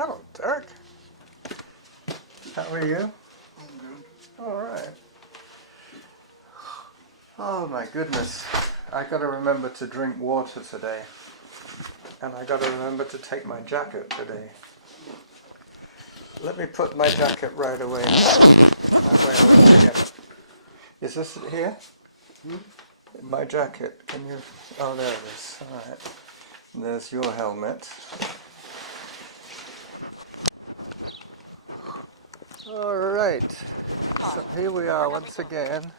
Hello, Derek. How are you? I'm good. All right. Oh my goodness. I got to remember to drink water today. And I got to remember to take my jacket today. Let me put my jacket right away. That way I won't forget it. Is this it here? My jacket. Can you... Oh, there it is. All right. And there's your helmet. All right. So here we are once again.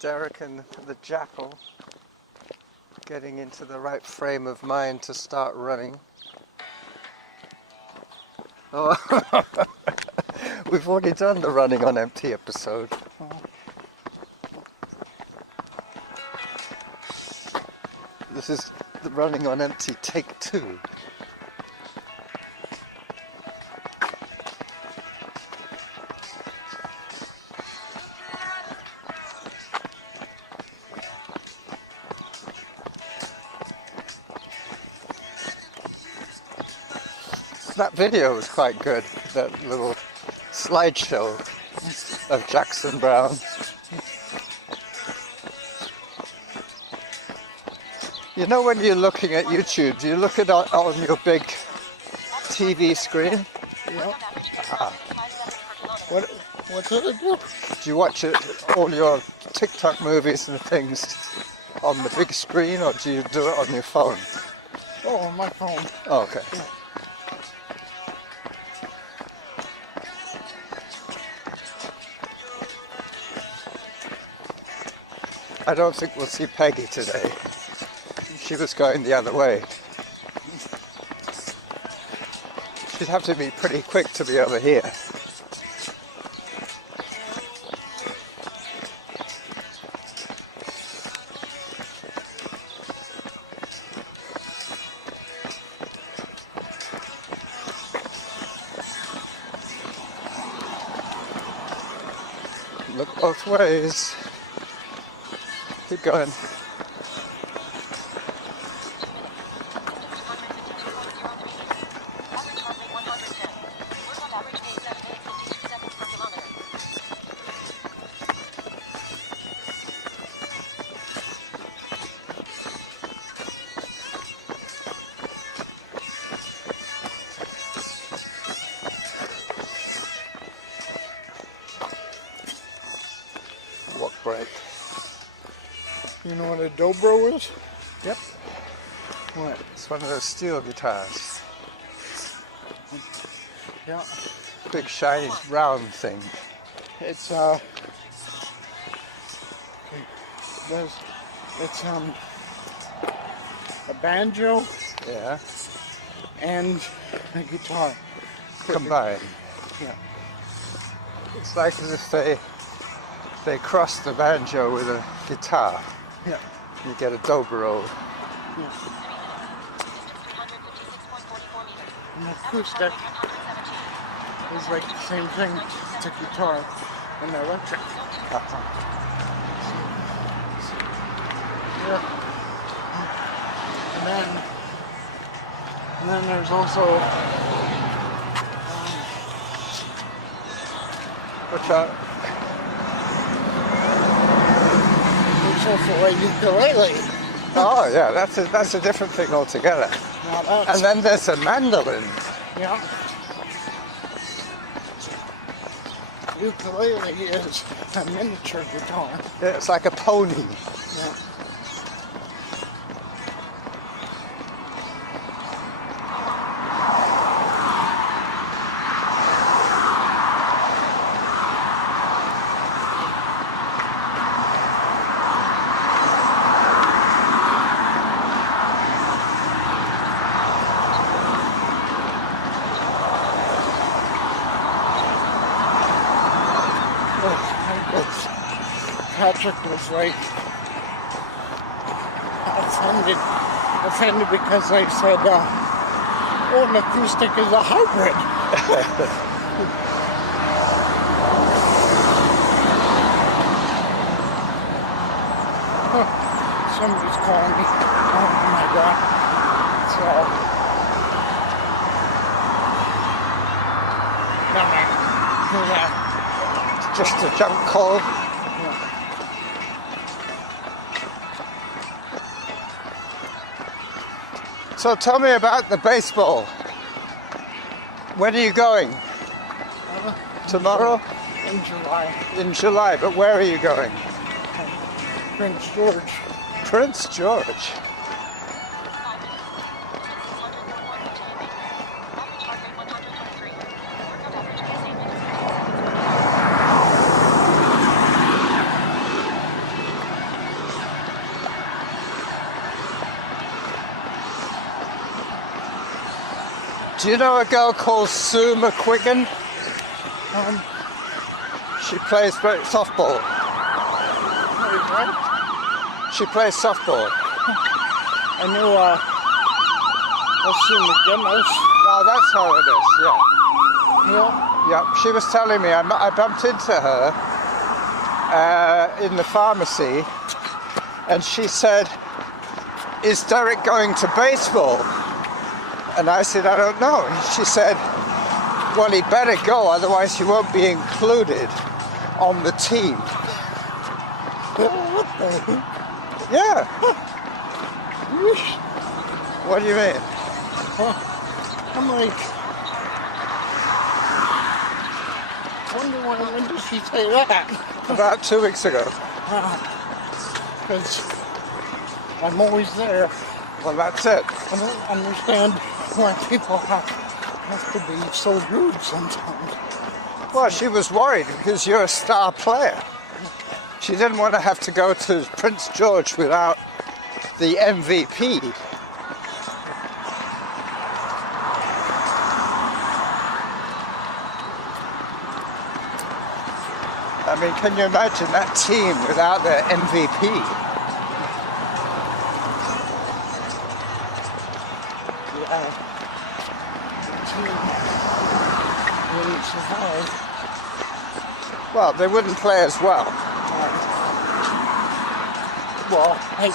Derek and the Jackal getting into the right frame of mind to start running. Oh, we've already done the running on empty episode. This is the running on empty take 2. That video was quite good, that little slideshow of Jackson Brown. You know when you're looking at YouTube, do you look at it on your big TV screen? Yep. Ah. What's it do? Do you watch it, all your TikTok movies and things on the big screen, or do you do it on your phone? Oh, on my phone. Oh, okay. Yeah. I don't think we'll see Peggy today. She was going the other way. She'd have to be pretty quick to be over here. Look both ways. Keep going. Walk break. You know what a dobro is? Yep. What? It's one of those steel guitars. Yeah. Big shiny round thing. It's it's a banjo Yeah. and a guitar Combined. Yeah. It's like as if they cross the banjo with a guitar. Yeah. You get a dobro. Yeah. An acoustic is like the same thing. It's a guitar and electric. Yeah. And then there's also Which are there's also a ukulele. oh yeah, that's a different thing altogether. Now that's, And then there's a mandolin. yeah. Ukulele is a miniature guitar. It's like a pony. Yeah. Patrick was like offended because I said, oh, an acoustic is a hybrid. Somebody's calling me. Oh my God. So, Yeah. Just a junk call. Yeah. So tell me about the baseball. When are you going? Tomorrow? In July. In July, but where are you going? Prince George. Prince George. Do you know a girl called Sue McQuiggan? She plays softball. She plays softball. I knew, Assume McGinnis. Oh, that's how it is, yeah. Yeah. Yeah, she was telling me, I bumped into her in the pharmacy, and she said, "Is Derek going to baseball?" And I said, "I don't know." She said, "Well, he'd better go, otherwise he won't be included on the team." What the heck? Yeah. What do you mean? I'm like, when did she say that? About 2 weeks ago. Because I'm always there. Well, that's it. I don't understand why people have to be so rude sometimes. Well, she was worried because you're a star player. She didn't want to have to go to Prince George without the MVP. I mean, can you imagine that team without their MVP? Yeah. The team wouldn't survive. Well, they wouldn't play as well. Well, they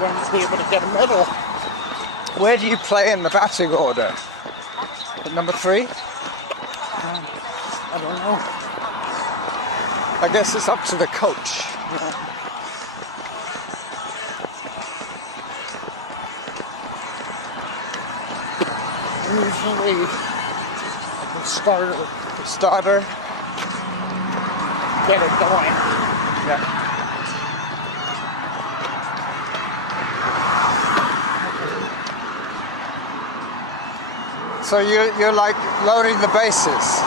wouldn't be able to get a medal. Where do you play in the batting order? At number 3? I don't know. I guess it's up to the coach. Usually, the starter get it going. Yeah. So you're like loading the bases.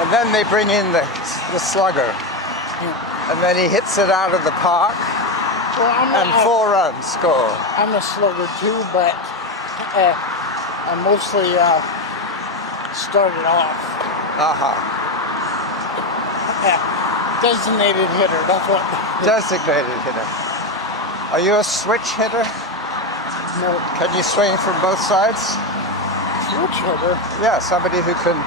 And then they bring in the slugger. And then he hits it out of the park. Well, And 4 runs score. I'm a slugger too, but I mostly started off. Designated hitter, that's what. Designated hitter. Are you a switch hitter? No, Can you swing from both sides? switch hitter. Yeah, somebody who can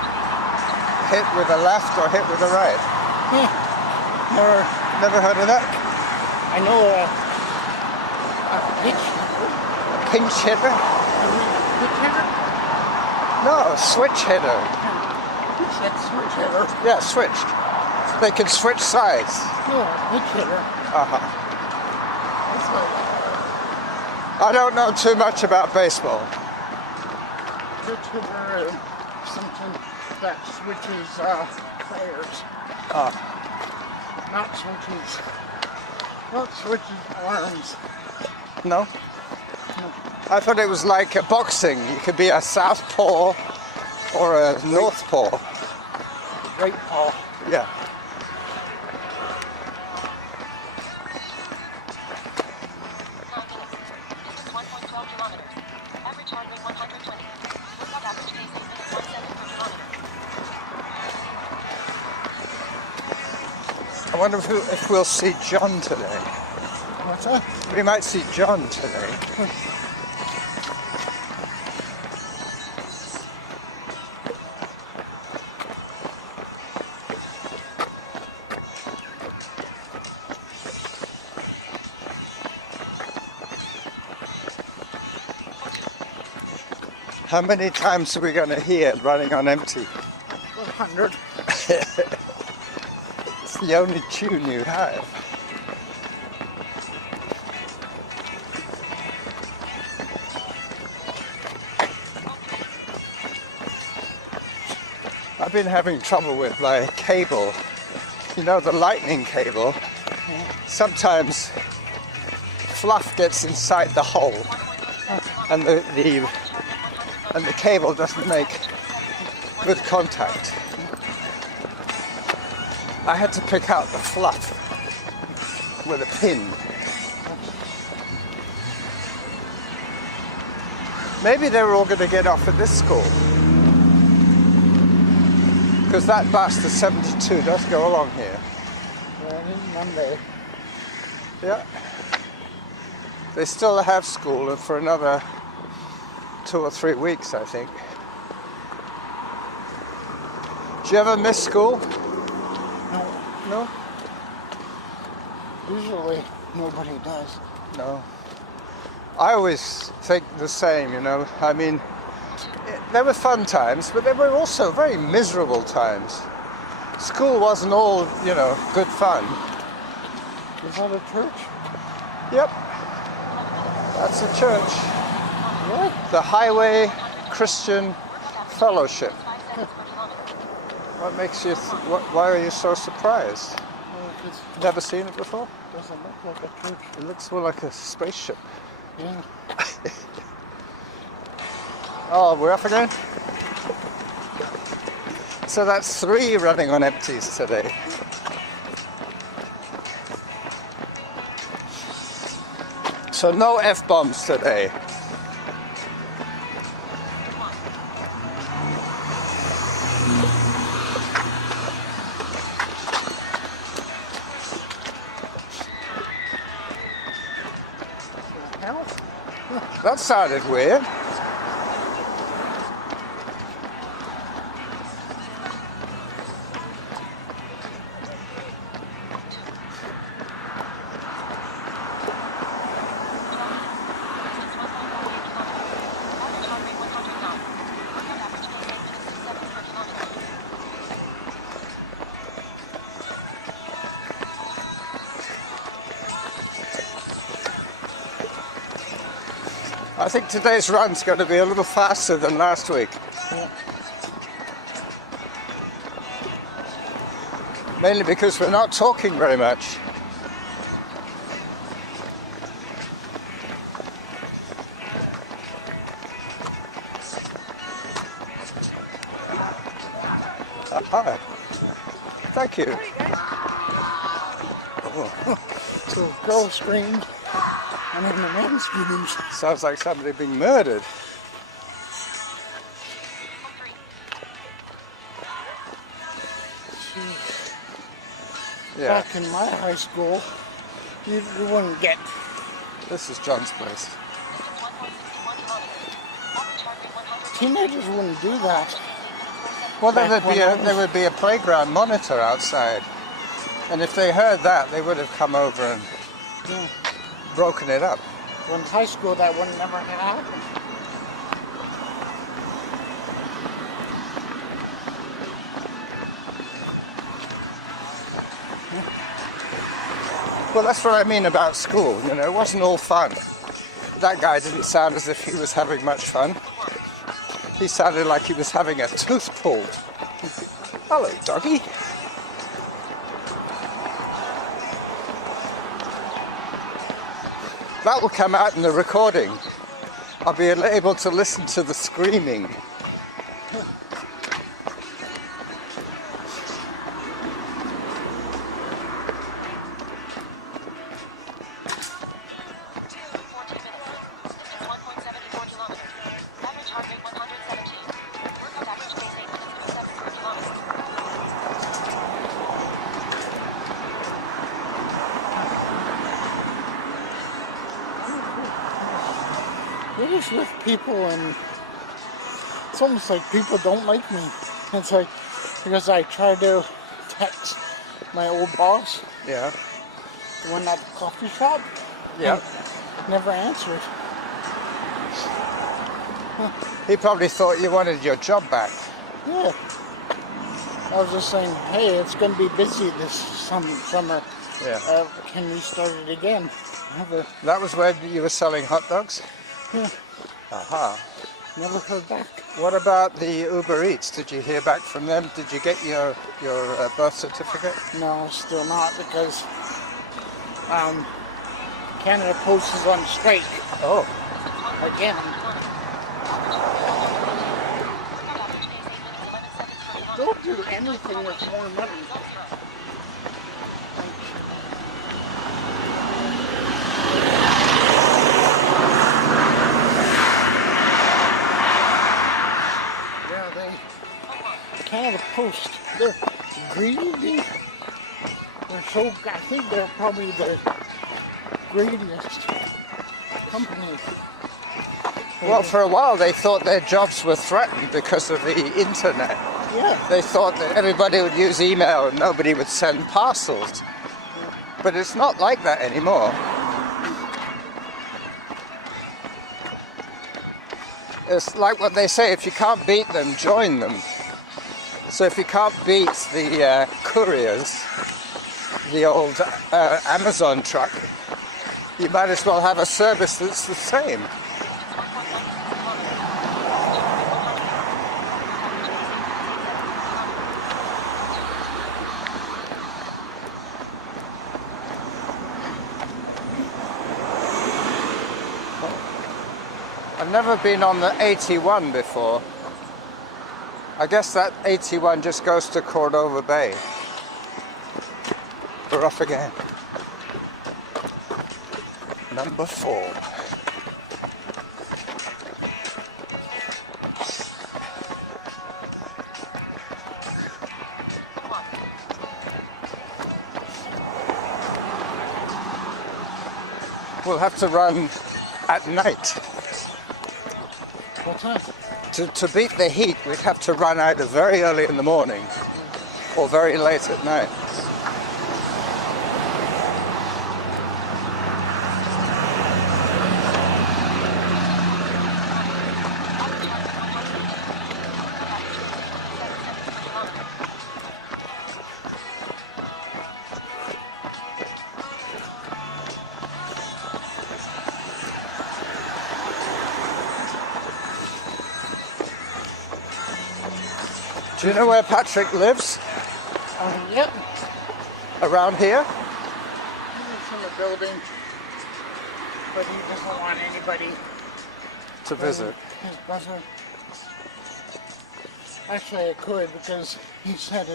hit with a left or hit with a right. Never heard of that? I know a pitch Pinch hitter? hitter. No, switch hitter. That's switch hitter. Yeah, switched. They can switch sides. No, pitch hitter. That's like I don't know too much about baseball. pitch hitter is something that switches players. Not switches arms. No? I thought it was like boxing. You could be a southpaw or a northpaw. Right paw. Yeah. I wonder if we'll see John today. What's that? We might see John today. How many times are we going to hear it running on empty? 100. It's the only tune you have. I've been having trouble with my cable. You know, the lightning cable. Sometimes fluff gets inside the hole, and the cable doesn't make good contact. I had to pick out the fluff with a pin. Maybe they were all going to get off at this school, because that bus, the 72, does go along here. Yeah, it is Monday. Yeah. They still have school for another 2 or 3 weeks, I think. Do you ever miss school? No? Usually nobody does. No. I always think the same, you know. I mean, there were fun times, but there were also very miserable times. School wasn't all, you know, good fun. Is that a church? Yep. That's a church. Really? The Highway Christian Fellowship. What makes you, why are you so surprised? Well, it's Never seen it before? doesn't look like a church. It looks more like a spaceship. Yeah. Oh, we're off again? So that's 3 running on empties today. So no F-bombs today. Hell? That sounded weird. I think today's run's going to be a little faster than last week. Yeah. Mainly because we're not talking very much. Aha. Thank you. So girl screams, and then the man screams. Sounds like somebody being murdered. Yeah, Back in my high school, you wouldn't get. this is John's place. Teenagers wouldn't do that. Well, Back there would be a playground monitor outside, and if they heard that, they would have come over and Yeah. broken it up. When high school, that would never happen. Well, that's what I mean about school. You know, it wasn't all fun. That guy didn't sound as if he was having much fun. He sounded like he was having a tooth pulled. Hello, doggy. That will come out in the recording. I'll be able to listen to the screaming. What is with people, and it's almost like people don't like me. It's like, because I tried to text my old boss, Yeah. the one at the coffee shop, Yeah. never answered. He probably thought you wanted your job back. Yeah. I was just saying, hey, it's going to be busy this summer. Yeah. Can we start it again? That was where you were selling hot dogs? Yeah. Aha. Never heard back. What about the Uber Eats? Did you hear back from them? Did you get your birth certificate? No, still not, because Canada Post is on strike. Oh. Again. Don't do anything with more money. Canada Post, they're greedy. They're so, I think they're probably the greediest company. Well, for a while they thought their jobs were threatened because of the internet. Yeah. They thought that everybody would use email and nobody would send parcels. But it's not like that anymore. It's like what they say, if you can't beat them, join them. So if you can't beat the couriers, the old Amazon truck, you might as well have a service that's the same. I've never been on the 81 before. I guess that 81 just goes to Cordova Bay. We're off again. Number 4. We'll have to run at night. What time? To beat the heat, we'd have to run either very early in the morning or very late at night. Do you know where Patrick lives? Yep. Around here? He's in the building, but he doesn't want anybody To visit. his brother. Actually, I could, because he said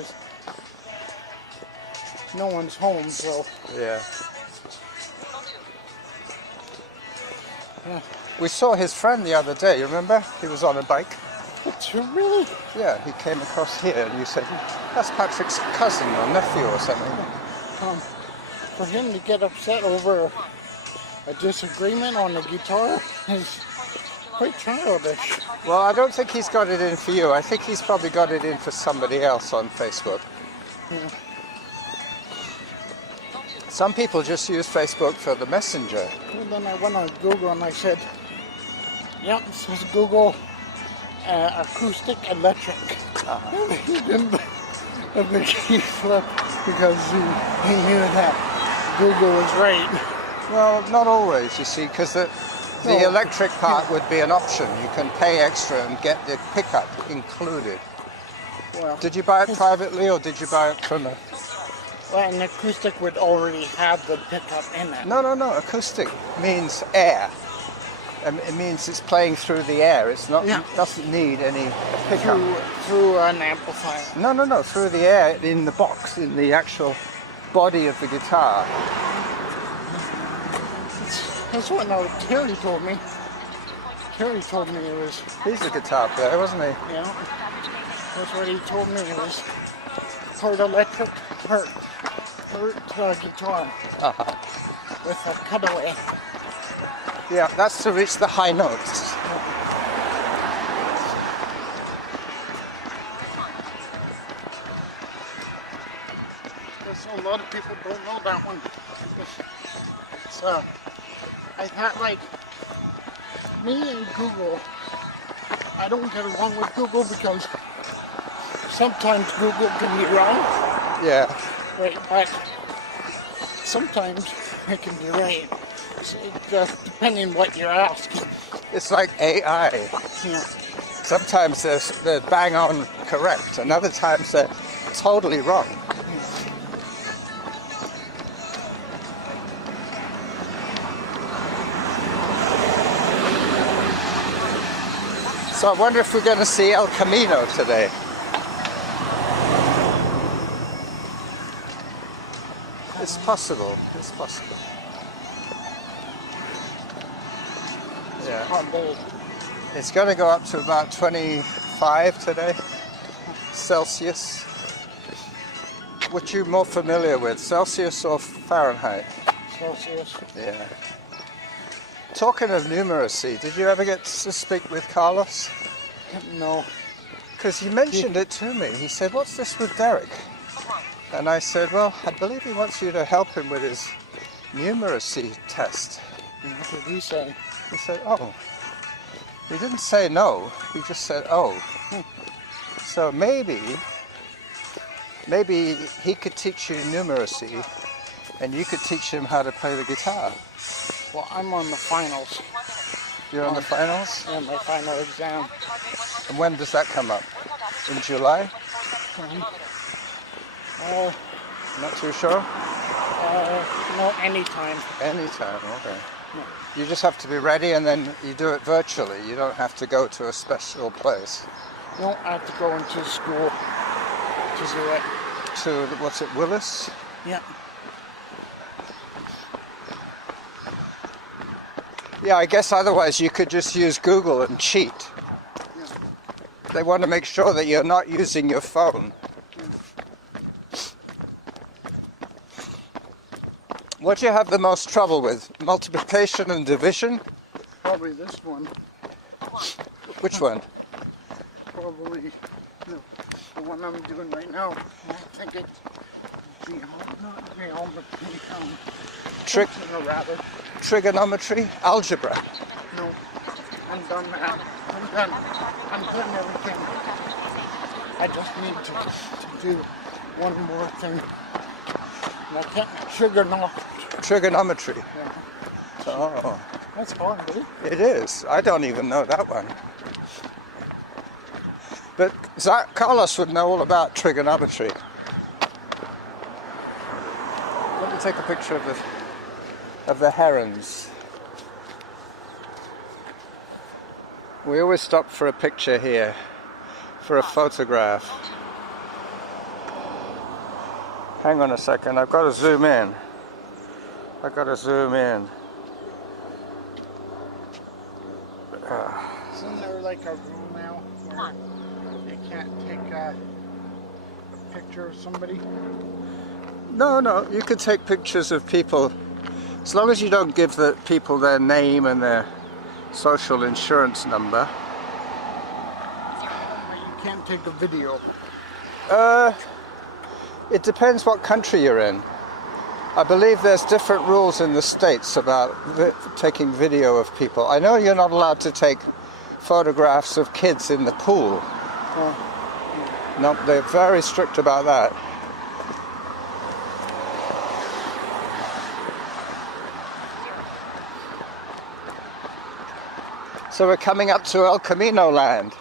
no one's home, so Yeah. yeah. We saw his friend the other day, you remember? He was on a bike. It's really Yeah, he came across here and you said, that's Patrick's cousin or nephew or something. for him to get upset over a disagreement on the guitar is quite childish. Well, I don't think he's got it in for you. I think he's probably got it in for somebody else on Facebook. Yeah. Some people just use Facebook for the messenger. Well, then I went on Google and I said, yep, it says Google acoustic electric. He didn't have the key flip because he knew that Google was right. Well, not always, you see, because the electric part would be an option. You can pay extra and get the pickup included. Well, Did you buy it privately or did you buy it from a... well, an acoustic would already have the pickup in it. No. Acoustic means air. It means it's playing through the air. It's not. Yeah. It doesn't need any pickup. Through an amplifier. No. Through the air in the box, in the actual body of the guitar. That's what Terry told me. Terry told me it was. He's a guitar player, wasn't he? Yeah. That's what he told me. It was part electric, part guitar. Uh-huh. With a cutaway. Yeah, that's to reach the high notes. So a lot of people don't know that one. So I thought, like, me and Google I don't get along with Google because sometimes Google can be wrong, Yeah. right? But sometimes it can be right. So just depending what you're asking. It's like AI. Yeah. Sometimes they're bang on correct, and other times they're totally wrong. So I wonder if we're going to see El Camino today. It's possible. It's possible. Yeah. Hot day. It's going to go up to about 25 today, Celsius. What you more familiar with, Celsius or Fahrenheit? Celsius. Yeah. Talking of numeracy, did you ever get to speak with Carlos? No. Because he mentioned it to me. He said, "What's this with Derek?" And I said, "Well, I believe he wants you to help him with his numeracy test." And what did he say? He said, "Oh." He didn't say no. He just said, "Oh." So maybe he could teach you numeracy, and you could teach him how to play the guitar. Well, I'm on the finals. You're on the finals? Yeah, my final exam. And when does that come up? In July? Not too sure? No, anytime. Anytime, okay. No. You just have to be ready, and then you do it virtually. You don't have to go to a special place. No, I have to go into school to do it. To, what's it, Willis? Yeah. Yeah, I guess otherwise you could just use Google and cheat. Yeah. They want to make sure that you're not using your phone. What do you have the most trouble with? Multiplication and division? Probably this one. Which one? Probably the one I'm doing right now. I think it's geometry. Trigonometry? Algebra? No, I'm done that. I'm done. I'm done everything. I just need to do one more thing. And I can't trigonometry. Trigonometry. Yeah. Oh, That's hard, dude. it is. I don't even know that one. But Carlos would know all about trigonometry. Let me take a picture of the herons. We always stop for a picture here, for a photograph. Hang on a second, I've got to zoom in. Isn't there like a rule now where you can't take a picture of somebody? No, you can take pictures of people as long as you don't give the people their name and their social insurance number. But you can't take a video. It depends what country you're in. I believe there's different rules in the States about taking video of people. I know you're not allowed to take photographs of kids in the pool. No, they're very strict about that. So we're coming up to El Camino land.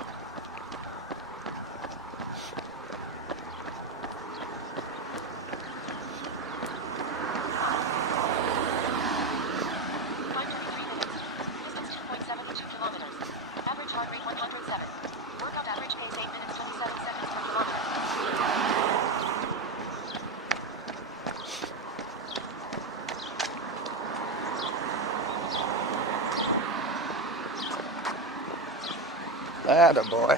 Attaboy.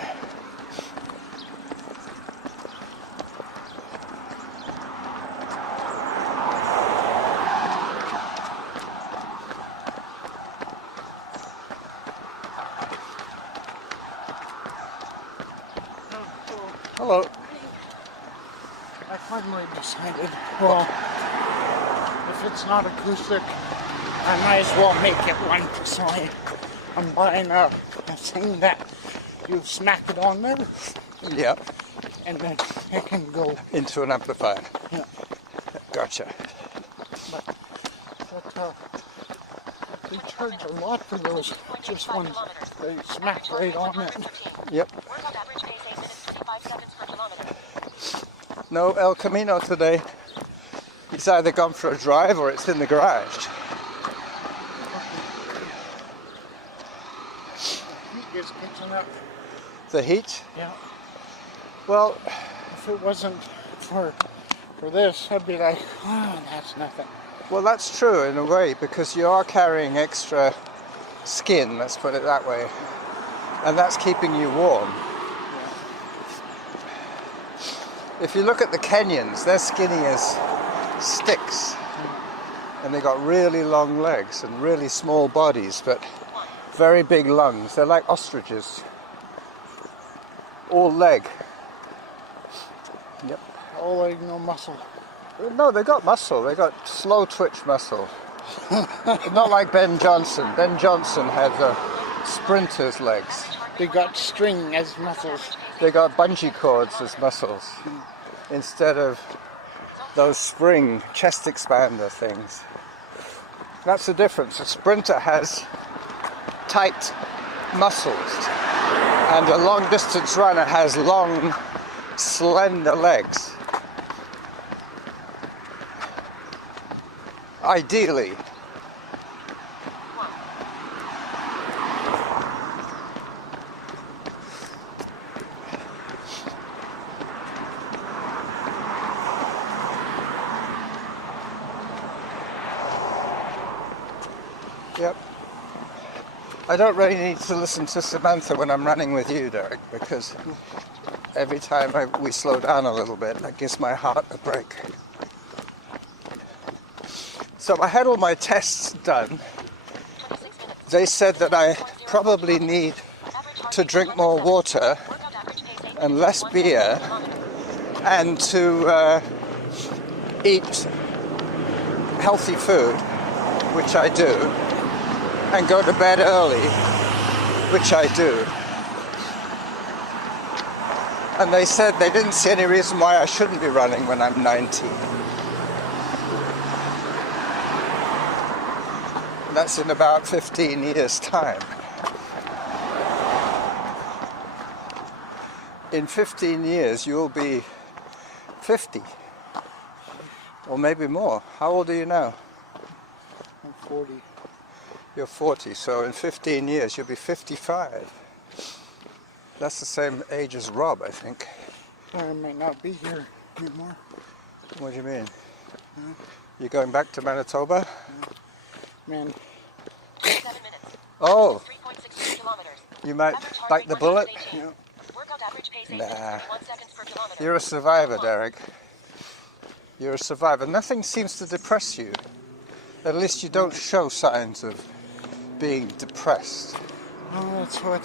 Hello. I finally decided, well, if it's not acoustic, I might as well make it one. So I'm buying a thing that you smack it on there, Yeah, and then it can go. into an amplifier. Yeah. Gotcha. But they charge a lot for those. Just when they smack right on it. Yep. No El Camino today. It's either gone for a drive or it's in the garage. Heat is catching up. The heat? Yeah. Well, If it wasn't for this, I'd be like, oh, that's nothing. well, that's true in a way because you are carrying extra skin, let's put it that way, and that's keeping you warm. If you look at the Kenyans, they're skinny as sticks, and they got really long legs and really small bodies, but very big lungs. They're like ostriches, all leg. Yep. All leg, no muscle. No, they got muscle. They got slow twitch muscle. Not like Ben Johnson. Ben Johnson had the sprinter's legs. They got string as muscles. They got bungee cords as muscles instead of those spring chest expander things. That's the difference. A sprinter has tight muscles and a long distance runner has long, slender legs. Ideally. Yep. I don't really need to listen to Samantha when I'm running with you, Derek, because every time we slow down a little bit, that gives my heart a break. So I had all my tests done. They said that I probably need to drink more water and less beer and to eat healthy food, which I do, and go to bed early, which I do. And they said they didn't see any reason why I shouldn't be running when I'm 90. That's in about 15 years' time. In 15 years, you'll be 50, or maybe more. How old are you now? I'm 40. You're 40, so in 15 years, you'll be 55. That's the same age as Rob, I think. I might not be here anymore. What do you mean? You're going back to Manitoba? Man, 7 minutes. Oh, 3.6 kilometers. you might Average heart bite rate the bullet? 118. yeah. Workout average pace 8 Nah. minutes 31 seconds per kilometer. You're a survivor, Derek. You're a survivor. Nothing seems to depress you. At least you don't show signs of being depressed. Oh, that's what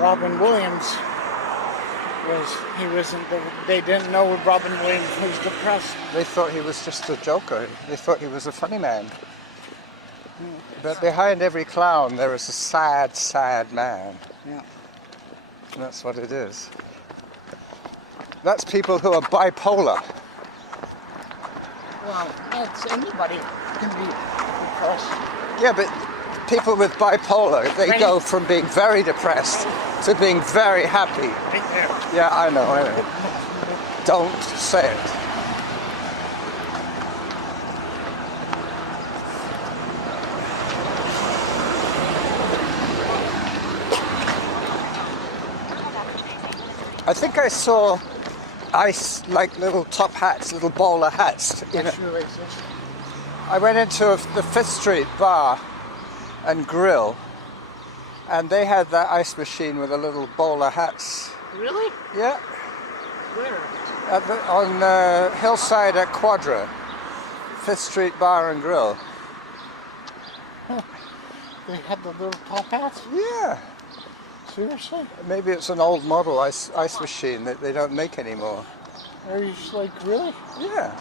Robin Williams was. He wasn't. They didn't know Robin Williams was depressed. They thought he was just a joker. They thought he was a funny man. But behind every clown there is a sad, sad man. Yeah. And that's what it is. That's people who are bipolar. Well, that's anybody can be depressed. Yeah, but people with bipolar, they Right. go from being very depressed to being very happy. Right there. Yeah, I know. Don't say it. I think I saw ice, like little top hats, little bowler hats. That's really racist. I went into the Fifth Street bar and grill, and they had that ice machine with the little bowler hats. Really? Yeah, Where? on Hillside at Quadra, Fifth Street Bar and Grill. They had the little top hats? Yeah, Seriously? maybe it's an old model ice machine that they don't make anymore. Are you just like, really? Yeah.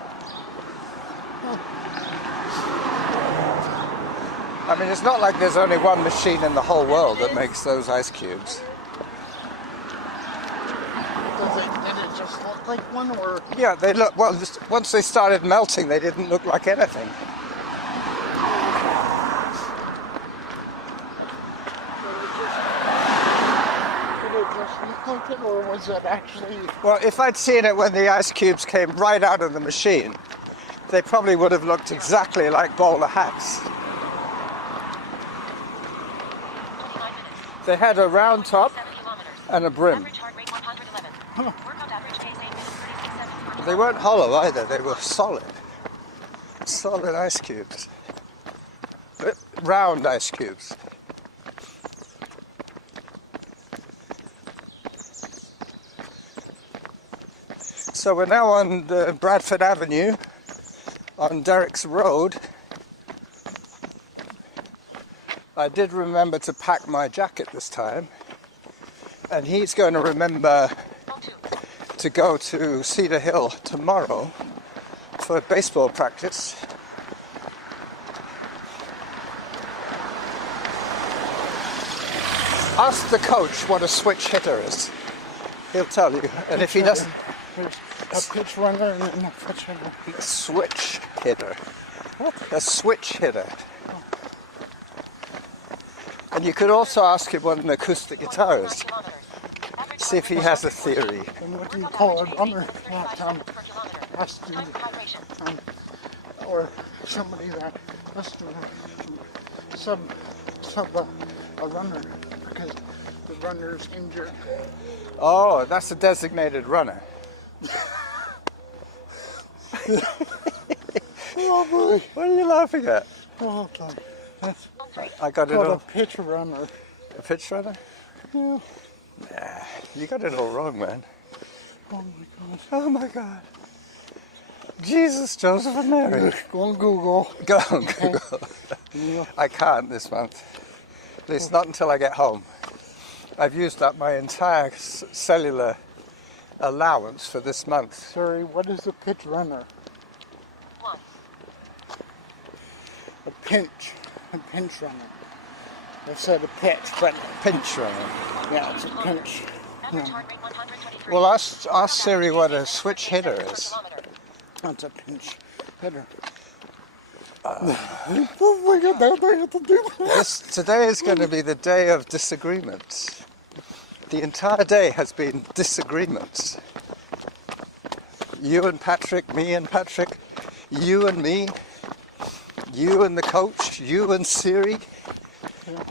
I mean, it's not like there's only one machine in the whole world that makes those ice cubes. just look like one, or Yeah, they look, well, once they started melting, they didn't look like anything. did it just look like it, or was it actually? Well, if I'd seen it when the ice cubes came right out of the machine, they probably would have looked exactly like bowler hats. 29 minutes. They had a round top 7 kilometers. and a brim. Average heart rate 111. Workout average pace 8 minutes 36 seconds per They kilometer. weren't hollow either, they were solid. Solid ice cubes. Round ice cubes. So we're now on the Bradford Avenue on Derrick's Road. I did remember to pack my jacket this time, and he's going to remember to go to Cedar Hill tomorrow for baseball practice. Ask the coach what a switch hitter is. He'll tell you. And if he doesn't, There's a pitch runner and a pitch hitter. a switch hitter. A switch hitter. And you could also ask him what an acoustic guitar is. See if he has a theory. And what do you call a runner? That has to, or somebody that has to sub a runner because the runner's injured. Oh, that's a designated runner. Oh boy! What are you laughing at? Oh God! That's I got it called a all. pitch runner. A pitch runner? Yeah. Nah, you got it all wrong, man. Oh my God! Oh my God. Jesus, Joseph and Mary. Go on Google. Go on Google. Yeah. I can't this month. At least not until I get home. I've used up my entire cellular allowance for this month. Sorry, what is a pitch runner? 1. A pinch runner. I said a pitch, but Pinch runner. yeah, it's a pinch. Average heart rate 123. Well, ask Siri what a switch hitter is. That's a pinch hitter. Oh my God! Now I have to do that. Today is going to be the day of disagreements. The entire day has been disagreements. You and Patrick, me and Patrick, you and me, you and the coach, you and Siri,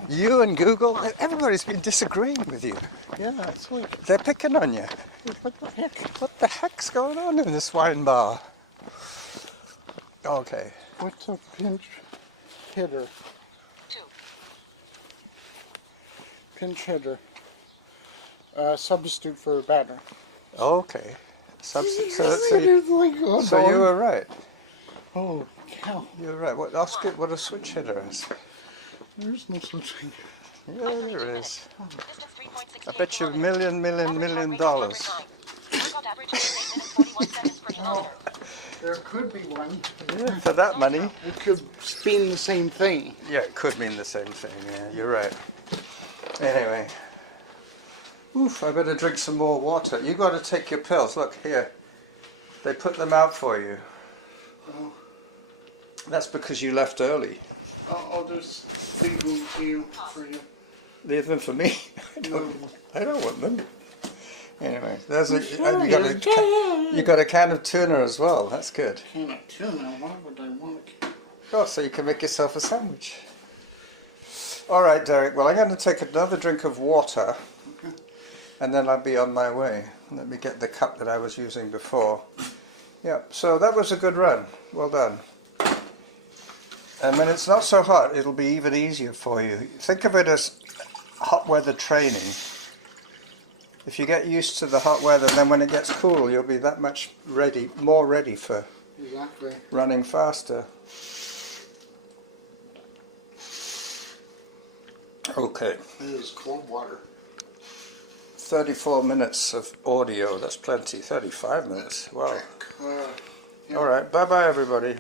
you and Google. Everybody's been disagreeing with you. Yeah, that's like, They're picking on you. what the heck? What the heck's going on in this wine bar? Okay. What's a pinch hitter? 2. Pinch hitter. Substitute for a batter. Okay. Substitute. Oh, So you were right. oh, cow. You were right. Ask it what a switch hitter is. There's no such thing. Yeah, there is. Distance 3.68 I bet you kilometers. million dollars. Workout average pace 8 minutes 41 seconds per kilometer. There could be one. Yeah, for that money. It could mean the same thing. Yeah, it could mean the same thing. Yeah, you're right. Anyway. Oof, I better drink some more water. You got to take your pills. Look, here. They put them out for you. Oh, That's because you left early. I'll just leave them to you for you. Leave them for me. No. I don't want them. Anyway, there's you got a can of tuna as well. That's good. Can of tuna? Why would I want a can? Oh, so you can make yourself a sandwich. All right, Derek. Well, I'm going to take another drink of water, and then I'll be on my way. Let me get the cup that I was using before. Yeah. So that was a good run. Well done. And when it's not so hot, it'll be even easier for you. Think of it as hot weather training. If you get used to the hot weather, then when it gets cool, you'll be that much more ready for Exactly. running faster. Okay, It is cold water. 34 minutes of audio, that's plenty. 35 minutes, wow. Yeah. All right, bye-bye everybody.